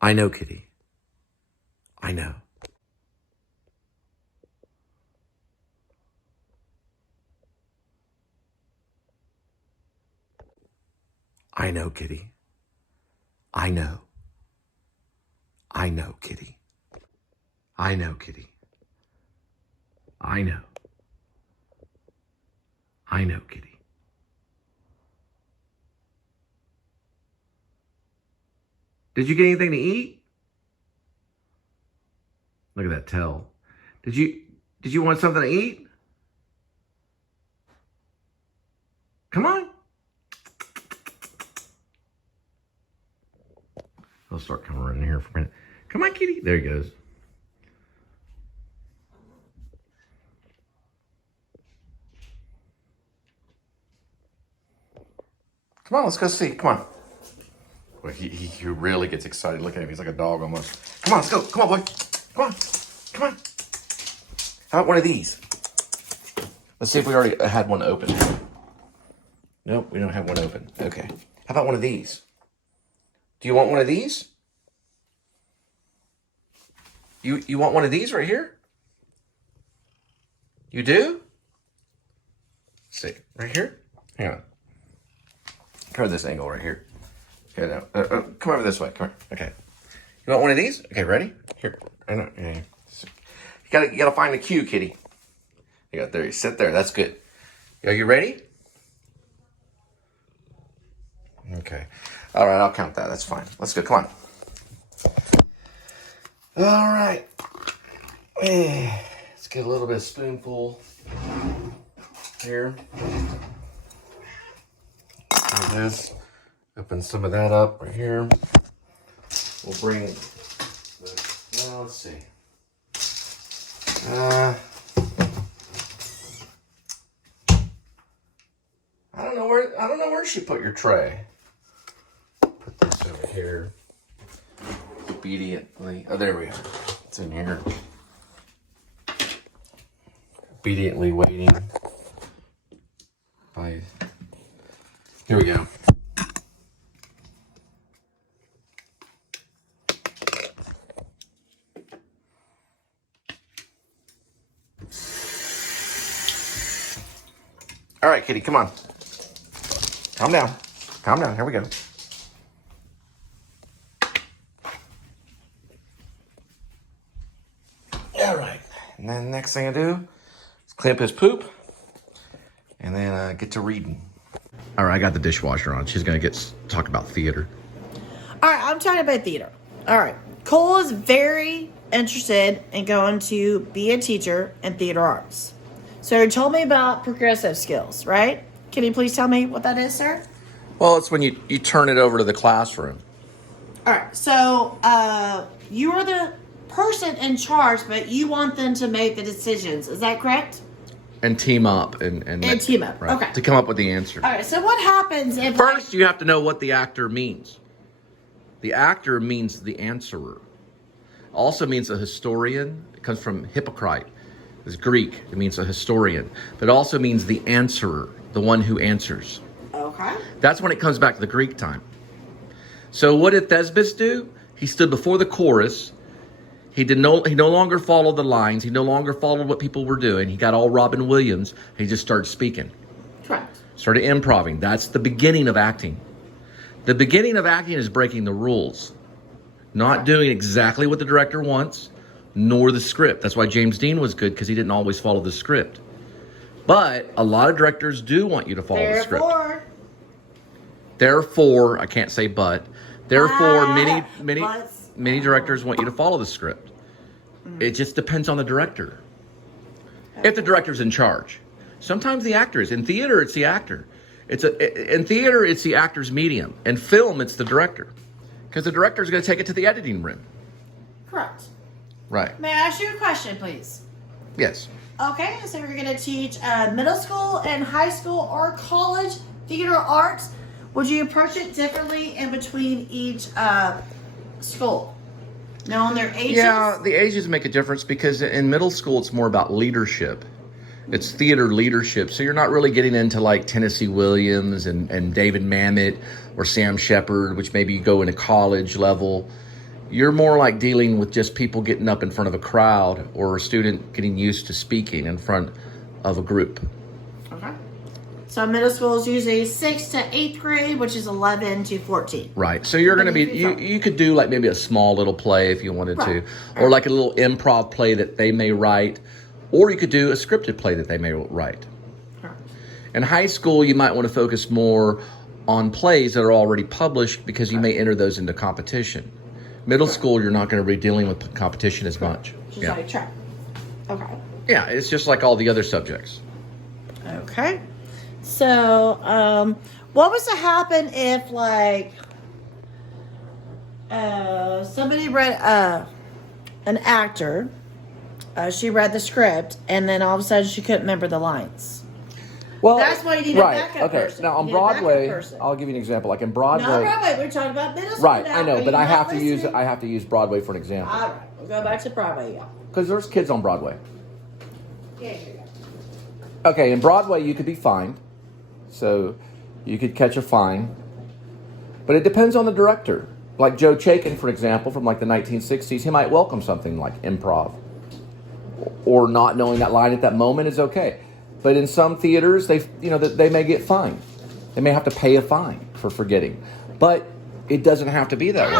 I know, Kitty. I know. I know, Kitty. I know. I know, Kitty. I know, Kitty. I know. I know, Kitty. Did you get anything to eat? Look at that tail. Did you want something to eat? Come on. I'll start coming running here for a minute. Come on, Kitty. There he goes. Come on, let's go see. Come on. Well, he really gets excited. Look at him. He's like a dog almost. Come on, let's go. Come on, boy. Come on. Come on. How about one of these? Let's see if we already had one open. Nope, we don't have one open. Okay. How about one of these? Do you want one of these? You want one of these right here? You do? Let's see, right here? Hang on. Try this angle right here. Okay, now, come over this way. Come here. Okay. You want one of these? Okay, ready? Here. I know. Yeah. You gotta find the cue, Kitty. There you sit there. That's good. Are you ready? Okay. All right, I'll count that. That's fine. Let's go. Come on. All right. Let's get a little bit of spoonful here. Like this. Open some of that up right here. We'll bring well, let's see. I don't know where she put your tray. Put this over here. Obediently. Oh, there we are. It's in here. Obediently waiting. Here we go. All right, Kitty, come on. Calm down. Calm down. Here we go. All right. And then next thing I do is clean up his poop and then get to reading. All right, I got the dishwasher on. She's going to talk about theater. All right, I'm talking about theater. All right. Cole is very interested in going to be a teacher in theater arts. So you told me about progressive skills, right? Can you please tell me what that is, sir? Well, it's when you turn it over to the classroom. All right. So you are the person in charge, but you want them to make the decisions. Is that correct? And team up. And team up. Right, okay. To come up with the answer. All right. So what happens if... First, you have to know what the actor means. The actor means the answerer. Also means a historian. It comes from Hippocrate. It's Greek. It means a historian. But it also means the answerer, the one who answers. Okay. That's when it comes back to the Greek time. So what did Thesbis do? He stood before the chorus. He no longer followed the lines. He no longer followed what people were doing. He got all Robin Williams. He just started speaking. Correct. Started improvising. That's the beginning of acting. The beginning of acting is breaking the rules. Not doing exactly what the director wants, nor the script. That's why James Dean was good, because he didn't always follow the script. But a lot of directors do want you to follow the script. Therefore, I can't say but. Therefore, many directors want you to follow the script. It just depends on the director. If the director's in charge. Sometimes the actor is. In theater, it's the actor. In theater, it's the actor's medium. In film, it's the director. Because the director is going to take it to the editing room. Correct. Right. May I ask you a question, please? Yes. Okay, so you're going to teach middle school and high school or college theater arts. Would you approach it differently in between each school? Knowing their ages? Yeah, the ages make a difference because in middle school, it's more about leadership. It's theater leadership. So you're not really getting into like Tennessee Williams and David Mamet or Sam Shepard, which maybe you go into college level. You're more like dealing with just people getting up in front of a crowd or a student getting used to speaking in front of a group. Okay. So middle school is usually 6th to 8th grade, which is 11 to 14. Right. So you're going to be, you could do like maybe a small little play if you wanted to, or like a little improv play that they may write, or you could do a scripted play that they may write. Right. In high school, you might want to focus more on plays that are already published because you may enter those into competition. Middle school, you're not going to be dealing with competition as much. Just like track. Okay. Yeah, it's just like all the other subjects. Okay. So, what was to happen if, like, somebody read, an actor, she read the script, and then all of a sudden she couldn't remember the lines? Well, that's why you need a backup person. Now on Broadway, I'll give you an example. Like in Broadway, no, Broadway. We're talking about middle school. Right, now. I know, but I have to listening? use Broadway for an example. All right, we'll go back to Broadway. Yeah. Because there's kids on Broadway. Yeah, here you go. Okay, in Broadway you could be fined, so you could catch a fine, but it depends on the director. Like Joe Chaikin, for example, from like the 1960s, he might welcome something like improv, or not knowing that line at that moment is okay. But in some theaters, they may get fined. They may have to pay a fine for forgetting. But it doesn't have to be that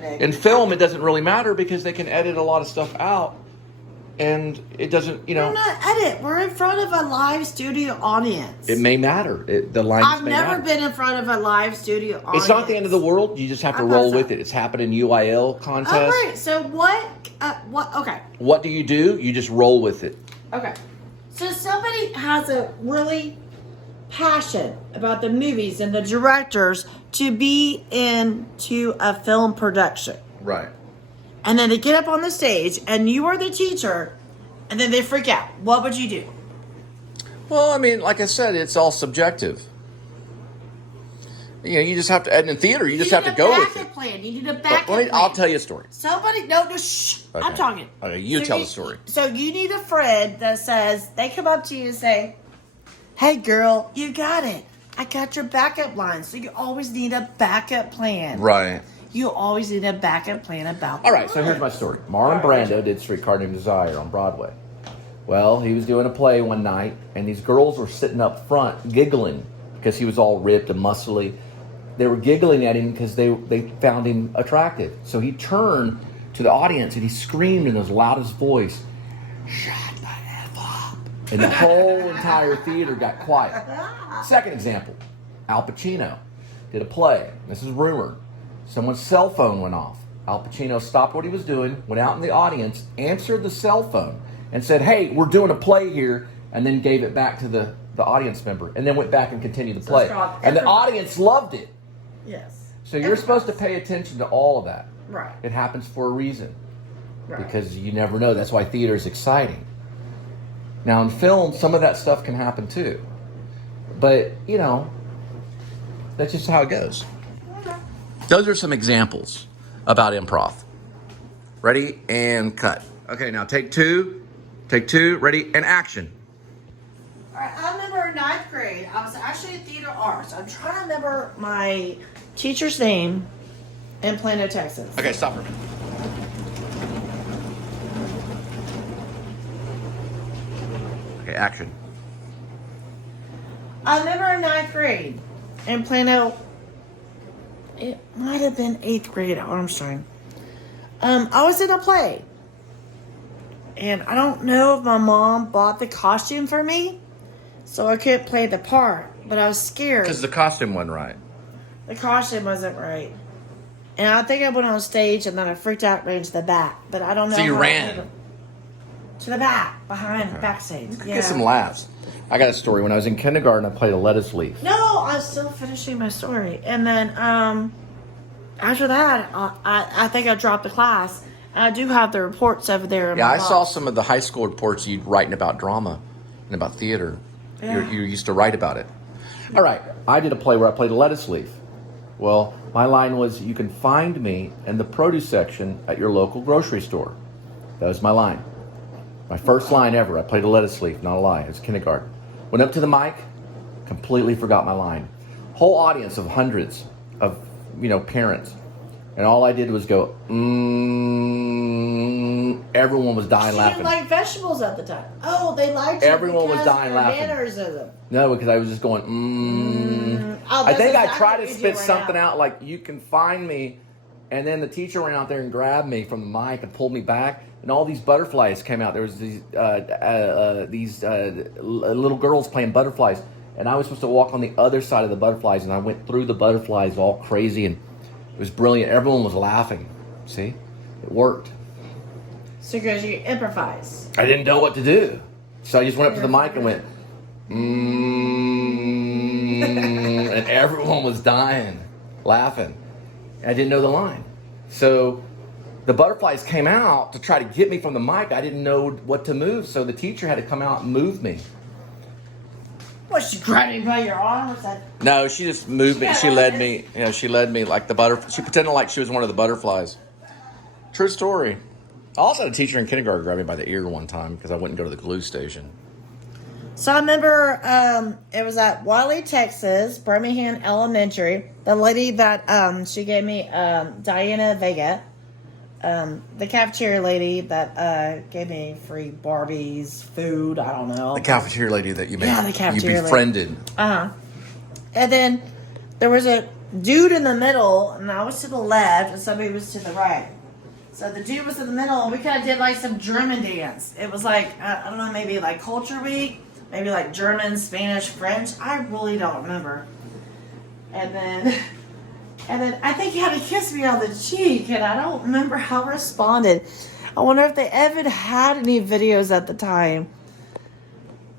way. In film, it doesn't really matter because they can edit a lot of stuff out. And it doesn't, We're not edit. We're in front of a live studio audience. It may matter. The lines I've may never matter. been in front of a live studio audience. It's not the end of the world. You just have to roll with it. It's happened in UIL contests. All right. So what? Okay. What do? You just roll with it. Okay. So somebody has a really passion about the movies and the directors to be into a film production. Right. And then they get up on the stage and you are the teacher and then they freak out. What would you do? Well, I mean, like I said, it's all subjective. You just have to, and in theater, you just have to go with it. Plan. You need a backup plan. I'll tell you a story. Somebody, no, shh. Okay. I'm talking. Okay, you tell the story. So you need a friend that says, they come up to you and say, hey girl, you got it. I got your backup line. So you always need a backup plan. Right. You always need a backup plan about All right, so here's my story. Marlon Brando did Streetcar Named Desire on Broadway. Well, he was doing a play one night, and these girls were sitting up front giggling because he was all ripped and muscly. They were giggling at him because they found him attractive. So he turned to the audience and he screamed in his loudest voice, "Shut the F up." And the whole entire theater got quiet. Second example, Al Pacino did a play. This is rumored. Someone's cell phone went off. Al Pacino stopped what he was doing, went out in the audience, answered the cell phone, and said, "Hey, we're doing a play here," and then gave it back to the audience member, and then went back and continued the play. And the audience loved it. Yes. So you're supposed to pay attention to all of that. Right. It happens for a reason. Right. Because you never know. That's why theater is exciting. Now in film, some of that stuff can happen too. But, that's just how it goes. Okay. Those are some examples about improv. Ready and cut. Okay, now take two, ready and action. All right, I remember in 9th grade, I was actually in theater arts. I'm trying to remember my teacher's name in Plano, Texas. Okay, stop for a minute. Okay, action. I remember in 9th grade in Plano, it might have been 8th grade at Armstrong. I was in a play. And I don't know if my mom bought the costume for me, so I couldn't play the part, but I was scared. Because the costume wasn't right. The costume wasn't right. And I think I went on stage and then I freaked out and ran to the back. But I don't know. So you how ran? To the back, behind the backstage. Yeah. Get some laughs. I got a story. When I was in kindergarten, I played a lettuce leaf. No, I was still finishing my story. And then after that, I think I dropped the class. I do have the reports over there. In my box. Saw some of the high school reports you writing about drama and about theater. Yeah. You used to write about it. All right. I did a play where I played a lettuce leaf. Well, my line was, "You can find me in the produce section at your local grocery store." That was my line. My first line ever. I played a lettuce leaf, not a lie. It was kindergarten. Went up to the mic, completely forgot my line. Whole audience of hundreds of, parents And all I did was go, everyone was dying She laughing. didn't like vegetables at the time. Oh, they liked you Everyone was because dying of your laughing. mannerism. No, because I was just going, Oh, I that's think I exactly tried what to you spit do right something now. out like, you can find me. And then the teacher went out there and grabbed me from the mic and pulled me back. And all these butterflies came out. There was these little girls playing butterflies. And I was supposed to walk on the other side of the butterflies. And I went through the butterflies all crazy. And it was brilliant. Everyone was laughing. See? It worked. So because you improvise. I didn't know what to do. So I just went up to the mic and went, and everyone was dying, laughing. I didn't know the line. So the butterflies came out to try to get me from the mic. I didn't know what to move. So the teacher had to come out and move me. What, she grabbed you by your arm or something? No, she just moved me. She led me. You know, she led me like the butterfly. She pretended like she was one of the butterflies. True story. I also had a teacher in kindergarten grab me by the ear one time because I wouldn't go to the glue station. So I remember it was at Wiley, Texas, Birmingham Elementary. The lady that she gave me, Diana Vega, the cafeteria lady that gave me free Barbies, food, I don't know. The cafeteria lady that you made, Yeah, the cafeteria you befriended. And then there was a dude in the middle, and I was to the left, and somebody was to the right. So the dude was in the middle, and we kind of did like some German dance. It was like, I don't know, maybe like Culture Week, maybe like German, Spanish, French. I really don't remember. And then I think he had to kiss me on the cheek, and I don't remember how I responded. I wonder if they ever had any videos at the time.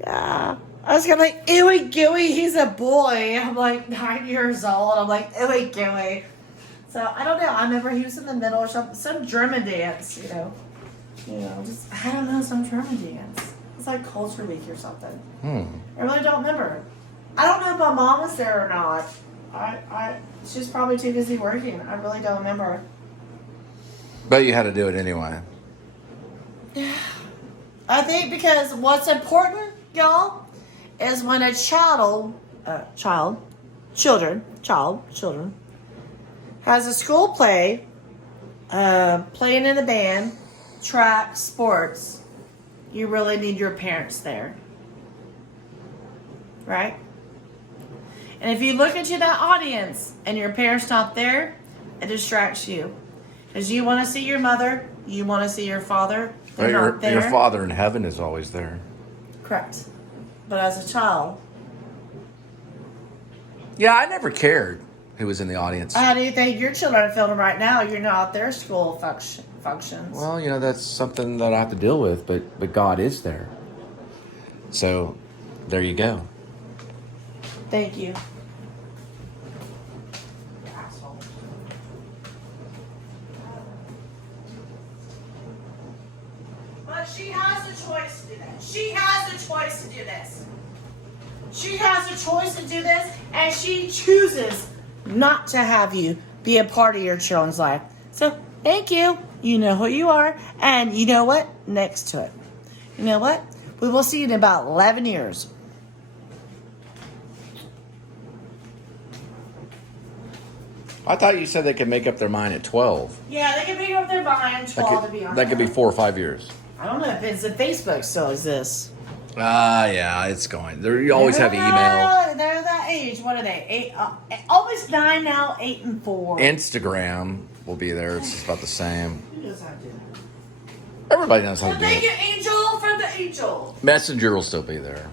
Yeah. I was kind of like, ewy gooey, he's a boy. I'm like 9 years old. I'm like, ewy gooey. So I don't know. I remember he was in the middle of some German dance, you know, just I don't know, some German dance. It's like Culture Week or something. I really don't remember. I don't know if my mom was there or not. She's probably too busy working. I really don't remember. But you had to do it anyway. I think because what's important, y'all, is when a children has a school play, playing in a band, track, sports, you really need your parents there. Right? And if you look into that audience and your parents not there, it distracts you. Because you want to see your mother, you want to see your father, they're not there. Your father in heaven is always there. Correct. But as a child... Yeah, I never cared who was in the audience. How do you think your children are feeling right now? You're not at their school functions. Well, that's something that I have to deal with, but God is there. So, there you go. Thank you. But she has a choice to do that. She has a choice to do this. She has a choice to do this, and she chooses not to have you be a part of your children's life. So, thank you. You know who you are. And you know what? Next to it. You know what? We will see you in about 11 years. I thought you said they could make up their mind at 12. Yeah, they can pick up their mind 12 to be honest. That could be 4 or 5 years. I don't know if Facebook still exists. Yeah, it's going. You always have email. They're that age. What are they? 8, almost 9 now. 8 and 4. Instagram will be there. It's just about the same. Who knows how to do that? Everybody knows how to do Thank it. you, Angel, from the Angel. Messenger will still be there.